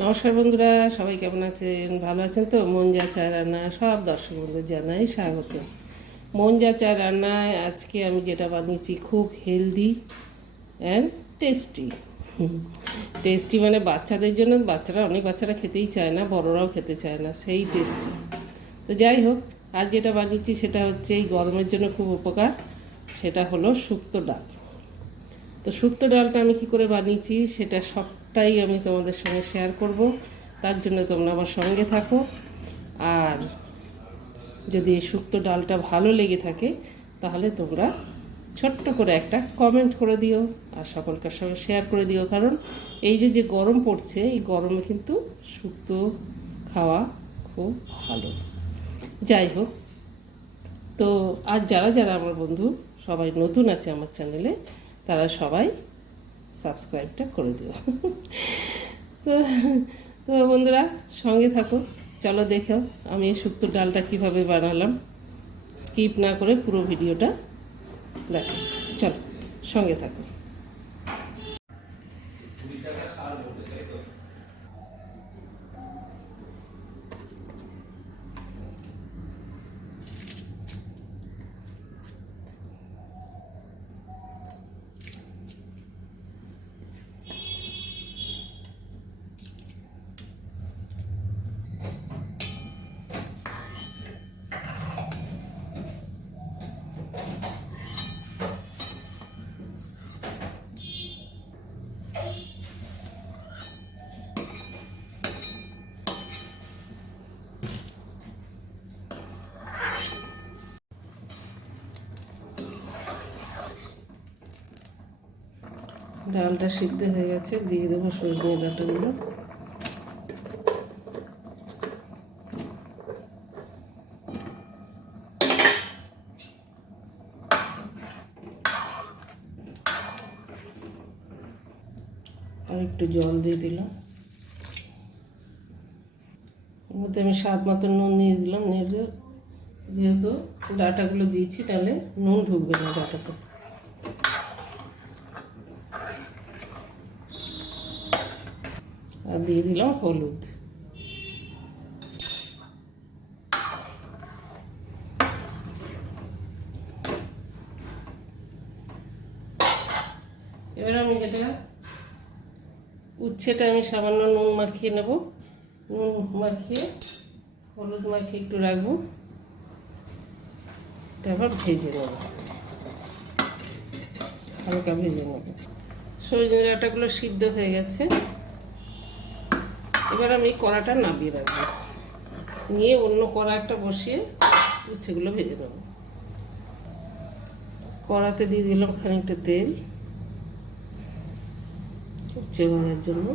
নমস্কার বন্ধুরা, সবাই কেমন আছেন? ভালো আছেন তো? মন যা চায় রান্না সব দর্শক বন্ধু জানাই স্বাগত। মন যা চায় রান্নায় আজকে আমি যেটা বানিয়েছি খুব হেলদি অ্যান্ড টেস্টি। টেস্টি মানে বাচ্চাদের জন্য, অনেক বাচ্চারা খেতেই চায় না, বড়রাও খেতে চায় না, সেই টেস্টি। তো যাই হোক, আজ যেটা বানিয়েছি সেটা হচ্ছে এই গরমের জন্য খুব উপকার, সেটা হলো শুক্তো ডাল। তো শুক্তো ডালটা আমি কী করে বানিয়েছি সেটা সবটাই আমি তোমাদের সঙ্গে শেয়ার করব। তার জন্য তোমরা আমার সঙ্গে থাকো। আর যদি এই শুক্তো ডালটা ভালো লেগে থাকে তাহলে তোমরা ছোট্ট করে একটা কমেন্ট করে দিও আর সকলকার সঙ্গে শেয়ার করে দিও, কারণ এই যে গরম পড়ছে, এই গরমে কিন্তু শুক্তো খাওয়া খুব ভালো। যাই হোক, তো আর যারা যারা আমার বন্ধু সবাই নতুন আছে আমার চ্যানেলে, তারা সবাই সাবস্ক্রাইবটা করে দিও। তো তো বন্ধুরা সঙ্গে থাকো, চলো দেখো আমি এই শুক্তোর ডালটা কীভাবে বানালাম। স্কিপ না করে পুরো ভিডিওটা দেখো, চলো সঙ্গে থাকো। ডালটা সিদ্ধ হয়ে গেছে, দিয়ে দেবো সজনে ডাঁটাগুলো। আর একটু জল দিয়ে দিলাম, এর মধ্যে আমি স্বাদ মতো নুন দিয়ে দিলাম। যেহেতু ডাঁটাগুলো দিয়েছি তাহলে নুন ঢুকবে না ডাঁটাতে। আর দিয়ে দিলাম হলুদ। এবার আমি উচ্ছেটা আমি সামান্য নুন মাখিয়ে নেব, নুন মাখিয়ে হলুদ মাখিয়ে একটু রাখবো, এটা আবার ভেজে নেব, হালকা ভেজে নেব। সজনে ডাঁটাগুলো সিদ্ধ হয়ে গেছে, এবার আমি কড়াটা নামিয়ে রাখবো, নিয়ে অন্য কড়া একটা বসিয়ে উচ্ছেগুলো ভেজে নেব। কড়াতে দিয়ে দিলাম খানিকটা তেল উচ্ছে ভাজার জন্য।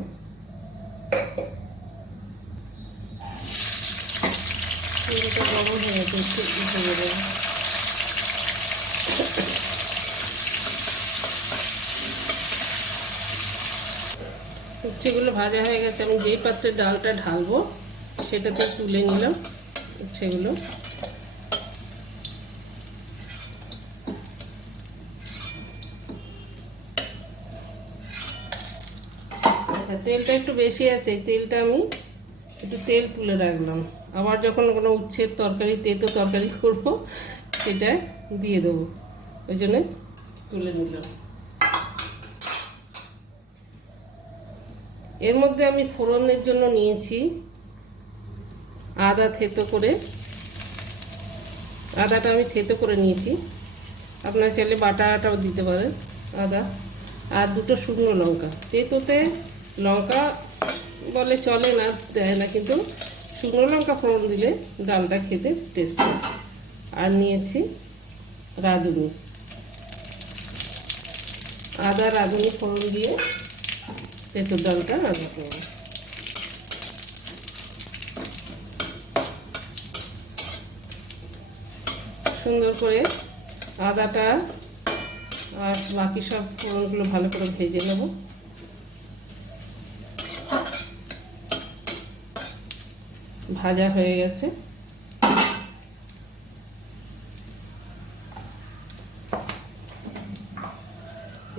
তেলটা গরম হয়ে গেছে, একটু উঠে দেবো। উচ্ছেগুলো ভাজা হয়ে গেছে, আমি যেই পাত্রে ডালটা ঢালবো সেটাতে তুলে নিলাম উচ্ছেগুলো। তেলটা একটু বেশি আছে, এই তেলটা আমি একটু তেল তুলে রাখলাম, আবার যখন কোনো উচ্ছের তরকারি, তেতো তরকারি করবো সেটা দিয়ে দেবো, ওই জন্যে তুলে নিলাম। এর মধ্যে আমি ফোড়নের জন্য নিয়েছি আদা থেতো করে, আদাটা আমি থেতো করে নিয়েছি, আপনারা চাইলে বাটাটাও দিতে পারেন আদা। আর দুটো শুকনো লঙ্কা, তেতোতে লঙ্কা বলে চলে না, দেয় না, কিন্তু শুকনো লঙ্কা ফোড়ন দিলে ডালটা খেতে টেস্ট হয়। আর নিয়েছি রাঁধুনি, আদা রাঁধুনি ফোড়ন দিয়ে তেঁতুল ডালটা রান্না করব। সুন্দর করে আদাটা আর বাকি সব ফোড়নগুলো ভালো করে ভেজে নেব। ভাজা হয়ে গেছে,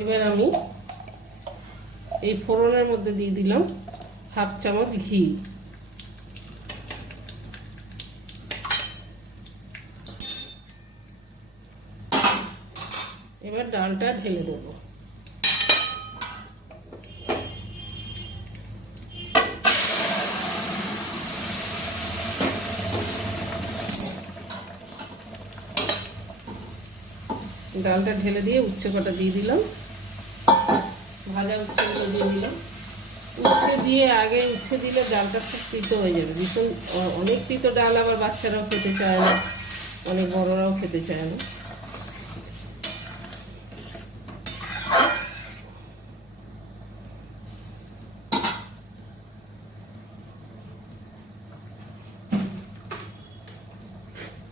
এবার আমি এই ফোড়নের মধ্যে দিয়ে দিলাম হাফ চামচ ঘি, এবার ডালটা ঢেলে দেবো। ডালটা ঢেলে দিয়ে উচ্ছে কটা দিয়ে দিলাম, ভাজা উচ্ছেগুলো দিয়ে দিলাম। উচ্ছে দিয়ে আগে উচ্ছে দিলে ডালটা খুব তিতো হয়ে যাবে, ভীষণ অনেক তিতো ডাল আবার বাচ্চারাও খেতে চায় না, অনেক বড়রাও খেতে চায় না।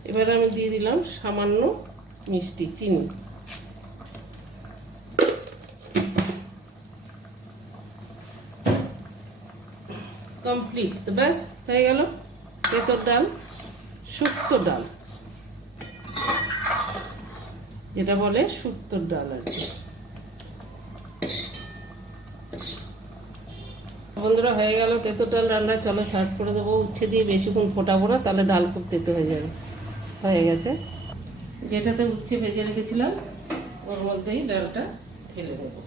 এবার আমি দিয়ে দিলাম সামান্য মিষ্টি, চিনি। কমপ্লিট, তো ব্যাস হয়ে গেল তেঁতুল ডাল, শুক্তো ডাল, যেটা বলে শুক্তোর ডাল আর কি। বন্ধুরা হয়ে গেল তেঁতুল ডাল রান্না, চলো সার্ভ করে দেবো। উচ্ছে দিয়ে বেশিক্ষণ ফোটাবো না, তাহলে ডাল খুব তেতো হয়ে যাবে। হয়ে গেছে, যেটাতে উচ্ছে ভেজে রেখেছিলাম ওর মধ্যেই ডালটা ঢেলে দেবো।